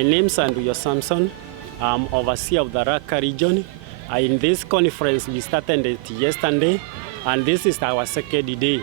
My name is Andrew Samson. I'm overseer of the Tharaka region. In this conference, we started it yesterday, and this is our second day.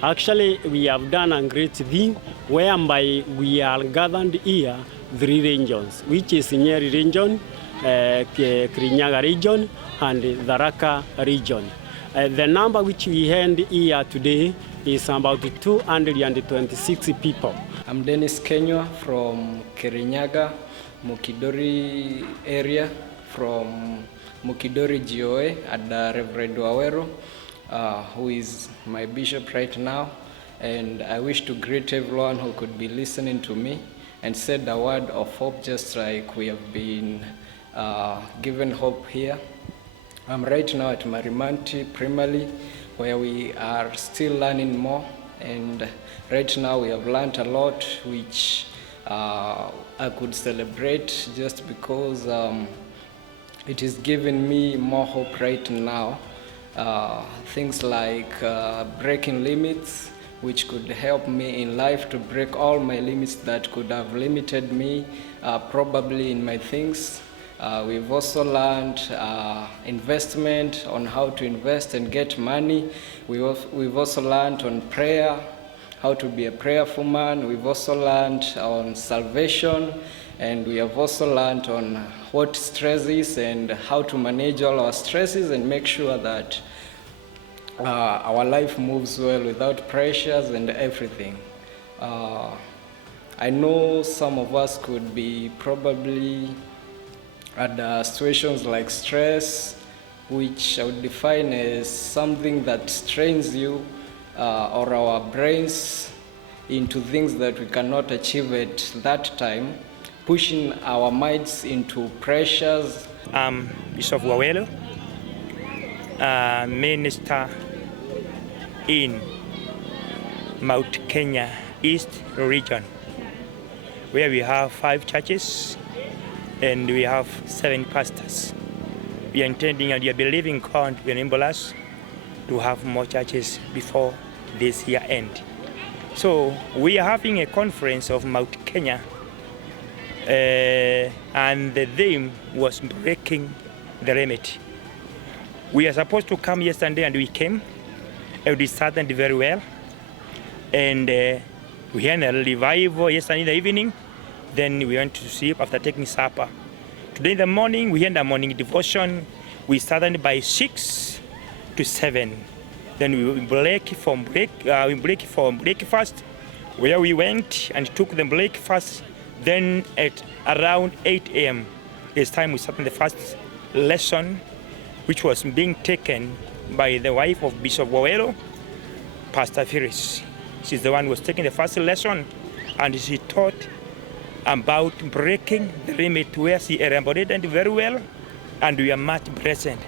Actually, we have done a great thing whereby we are gathered here 3 regions, which is Nyeri region, Kirinyaga region, and the Tharaka region. The number which we had here today is about 226 people. I'm Dennis Kenywa from Kirinyaga, Mukidori area, from Mukidori GOA at Reverend Wawero, who is my bishop right now. And I wish to greet everyone who could be listening to me and said a word of hope, just like we have been given hope here. I'm right now at Marimanti Primary, where we are still learning more, and right now we have learned a lot which I could celebrate, just because it is giving me more hope right now. Things like breaking limits, which could help me in life to break all my limits that could have limited me probably in my things. We've also learned investment, on how to invest and get money. We've also learned on prayer, how to be a prayerful man. We've also learned on salvation, and we have also learned on what stress is and how to manage all our stresses and make sure that our life moves well without pressures and everything. I know some of us could be probably at situations like stress, which I would define as something that strains you or our brains into things that we cannot achieve at that time, pushing our minds into pressures. I'm Bishop Wawero, minister in Mount Kenya East region, where we have 5 churches and we have 7 pastors. We are intending and we are believing God will enable us to have more churches before this year end. So we are having a conference of Mount Kenya, and the theme was breaking the limit. We are supposed to come yesterday, and we came, and we started very well. And we had a revival yesterday in the evening. Then we went to sleep after taking supper. Today in the morning, we had a morning devotion. We started by 6 to 7. Then we break for breakfast, where we went and took the breakfast. Then at around 8 a.m., it's time we started the first lesson, which was being taken by the wife of Bishop Wawero, Pastor Phyllis. She's the one who was taking the first lesson, and she taught about breaking the limit, where she elaborated very well, and we are much present.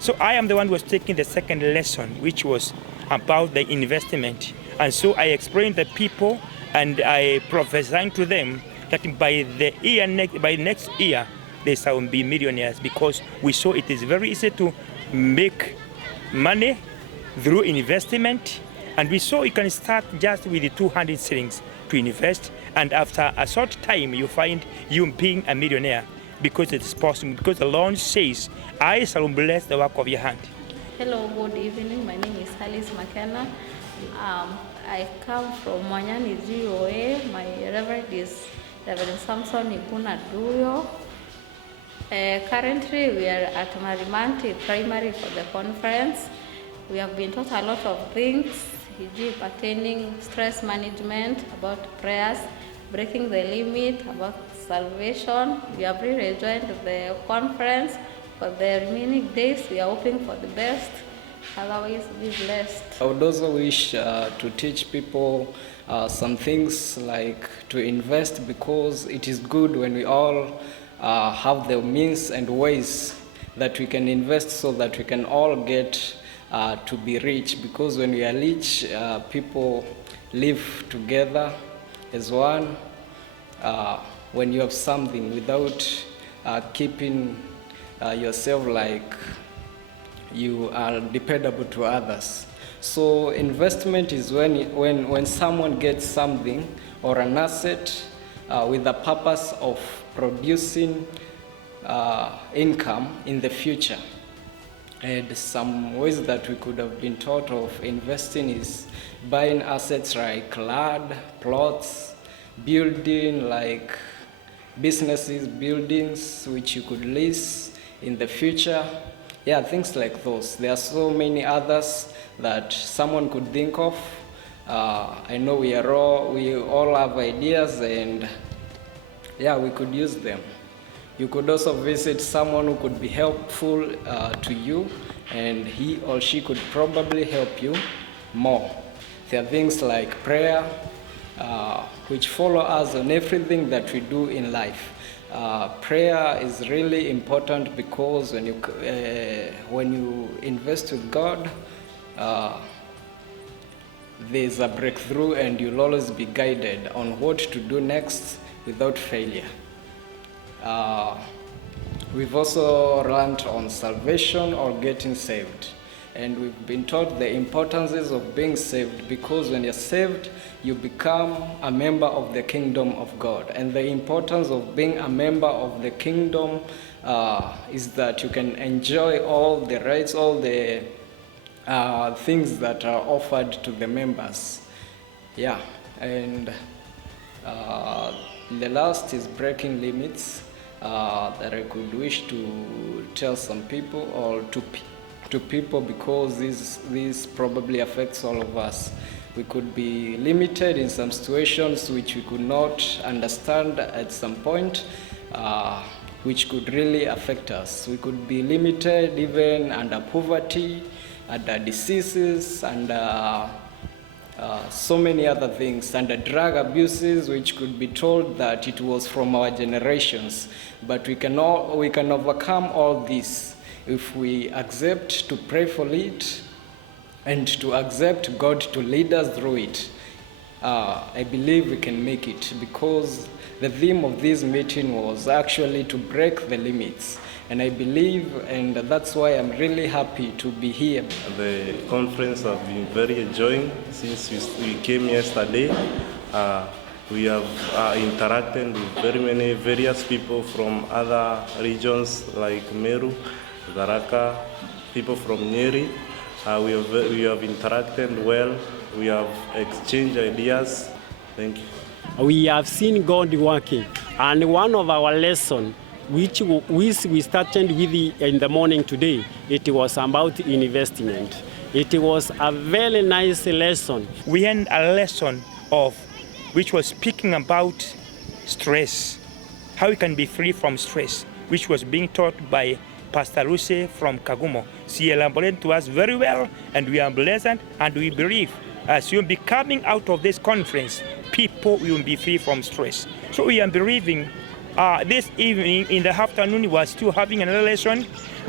So I am the one who was taking the second lesson, which was about the investment. And so I explained to the people, and I prophesied to them that by next year, they shall be millionaires, because we saw it is very easy to make money through investment. And we saw you can start just with the 200 shillings to invest, and after a short time you find you being a millionaire, because it is possible, because the Lord says, I shall bless the work of your hand. Hello, good evening. My name is Alice McKenna. I come from Mwanyani GOA. My reverend is Reverend Samson Ikuna Duyo. Currently we are at Marimanti Primary for the conference. We have been taught a lot of things, e.g. pertaining stress management, about prayers, breaking the limit, about salvation. We have really enjoyed the conference. For the remaining days, we are hoping for the best. Otherwise, be blessed. I would also wish to teach people some things like to invest, because it is good when we all have the means and ways that we can invest, so that we can all get to be rich. Because when we are rich, people live together as one. When you have something, without keeping yourself like you are dependable to others. So investment is when someone gets something or an asset with the purpose of producing income in the future. And some ways that we could have been taught of investing is buying assets like land, plots, building like businesses, buildings which you could lease in the future. Yeah, things like those. There are so many others that someone could think of. I know we all have ideas, and yeah, we could use them. You could also visit someone who could be helpful to you, and he or she could probably help you more. There are things like prayer, which follow us on everything that we do in life. Prayer is really important because when you invest with God, there's a breakthrough, and you'll always be guided on what to do next without failure. We've also learned on salvation or getting saved, and we've been taught the importances of being saved, because when you're saved, you become a member of the kingdom of God. And the importance of being a member of the kingdom is that you can enjoy all the rights, all the things that are offered to the members. Yeah, and the last is breaking limits. That I could wish to tell some people, or to people, because this probably affects all of us. We could be limited in some situations which we could not understand at some point, which could really affect us. We could be limited even under poverty, under diseases, under so many other things, under drug abuses, which could be told that it was from our generations. But we can overcome all this if we accept to pray for it and to accept God to lead us through it. I believe we can make it, because the theme of this meeting was actually to break the limits. And I believe, and that's why I'm really happy to be here. The conference has been very enjoying since we came yesterday. We have interacted with various people from other regions like Meru, Tharaka, people from Nyeri. We have interacted well. We have exchanged ideas. Thank you. We have seen God working, and one of our lessons which we started with in the morning today, it was about investment. It was a very nice lesson. We had a lesson which was speaking about stress, how we can be free from stress, which was being taught by Pastor Luce from Kagumo. She elaborated to us very well, and we are blessed, and we believe as you'll be coming out of this conference, people will be free from stress. So we are believing this evening in the afternoon we were still having another lesson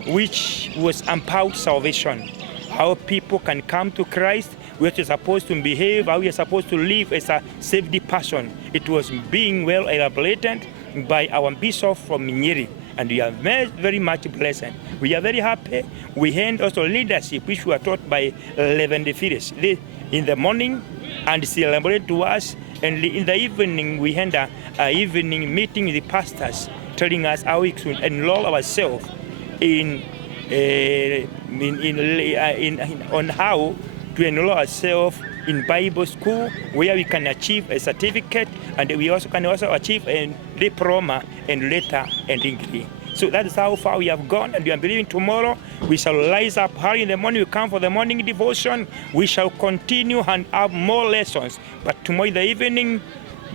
which was about salvation, how people can come to Christ, we are supposed to behave, how we are supposed to live as a saved person. It was being well elaborated by our bishop from Nyeri, and we are very much blessed. We are very happy. We had also leadership which were taught by Reverend Phyllis in the morning, and she elaborated to us. And in the evening, we had an evening meeting with the pastors, telling us how we should enroll ourselves on how to enroll ourselves in Bible school, where we can achieve a certificate, and we also can achieve a diploma and later a degree. So that is how far we have gone, and we are believing tomorrow we shall rise up early in the morning. We come for the morning devotion. We shall continue and have more lessons. But tomorrow in the evening,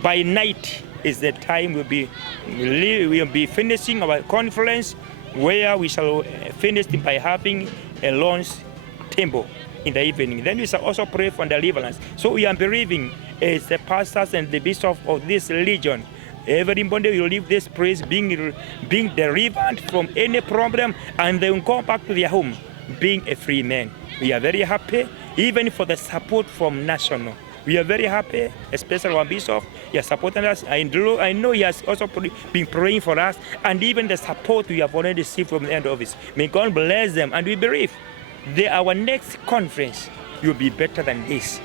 by night, is the time we'll be finishing our conference, where we shall finish by having a launch temple in the evening. Then we shall also pray for deliverance. So we are believing as the pastors and the bishops of this region, everybody will leave this place being delivered from any problem, and they will go back to their home being a free man. We are very happy, even for the support from national. We are very happy, especially our bishop. He has supported us. I know he has also been praying for us, and even the support we have already received from the end office. May God bless them, and we believe our next conference will be better than this.